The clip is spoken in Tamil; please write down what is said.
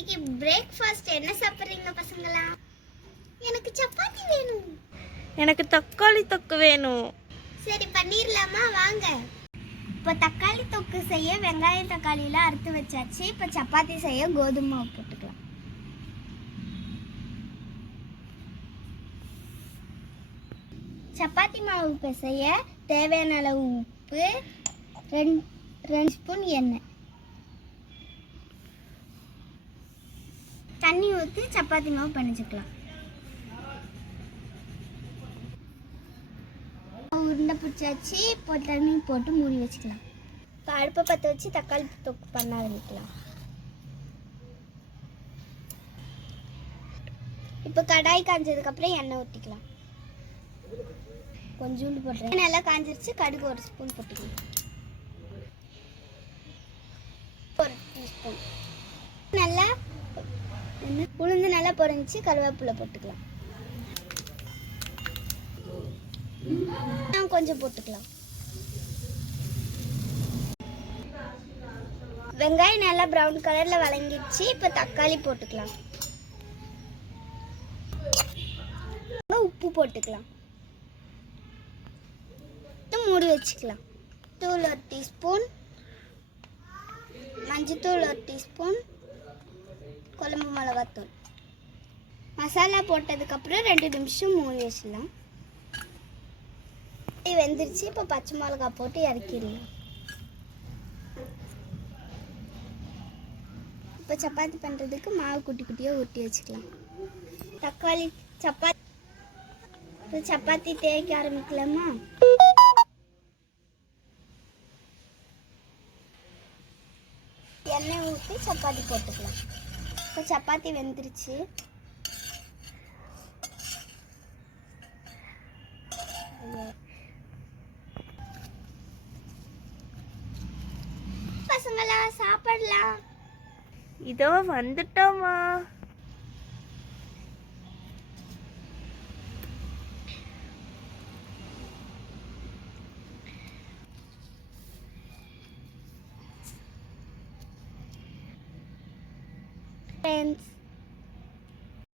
இன்னைக்கு பிரேக்ஃபாஸ்ட் என்ன சாப்பிடுறீங்க பசங்களா? எனக்கு சப்பாத்தி வேணும். எனக்கு தக்காளி தொக்கு வேணும். சரி பண்ணிரலாமா? வாங்க. இப்போ தக்காளி தொக்கு செய்ய வெங்காயம் தக்காளிலாம் அறுத்து வச்சாச்சு. இப்போ சப்பாத்தி செய்ய கோதுமை மாவு போட்டுக்கலாம். சப்பாத்தி மாவு பிசைய தேவையான அளவு உப்பு, 2 ஸ்பூன் எண்ணெய், தண்ணி ஊற்றி சப்பாத்தி மாவு பிணைச்சிக்கலாம். உருண்டை பிடிச்சாச்சு. இப்போ தண்ணி போட்டு மூடி வச்சுக்கலாம். இப்போ அடுப்பை பற்ற வச்சு தக்காளி தொக்கு பண்ண ஆரம்பிக்கலாம். இப்போ கடாய் காஞ்சதுக்கப்புறம் எண்ணெய் ஊற்றிக்கலாம். கொஞ்சோண்டு போடுறேன். நல்லா காஞ்சிருச்சு. கடுகு 1 ஸ்பூன் போட்டுக்கலாம். 1 டீஸ்பூன் நல்லா உளுந்து நல்லா பொரிஞ்சு கருவேப்பிலை போட்டுக்கலாம். கொஞ்சம் போட்டுக்கலாம். வெங்காயம் நல்லா ப்ரௌன் கலர்ல வதங்கிடுச்சு. இப்போ தக்காளி போட்டுக்கலாம். உப்பு போட்டுக்கலாம். மூடி வச்சுக்கலாம். தூள் 1 டீஸ்பூன், மஞ்சத்தூள் 1 டீஸ்பூன், குழம்பு மிளகாத்தூள். மசாலா போட்டதுக்கப்புறம் 2 நிமிஷம் மூடி வச்சிடலாம். வெந்துருச்சு. இப்போ பச்சை மிளகா போட்டு இறக்கிடலாம். இப்போ சப்பாத்தி பண்ணுறதுக்கு மாவு குட்டி குட்டியாக ஊற்றி வச்சுக்கலாம். தக்காளி சப்பாத்தி தேய்க்க ஆரம்பிக்கலாமா? எண்ணெய் ஊற்றி சப்பாத்தி போட்டுக்கலாம். இப்போ சப்பாத்தி வெந்துருச்சு. பசங்களா சாப்பிடலாம். இதோ வந்துட்டோமா. ஃப்ரெண்ட்ஸ்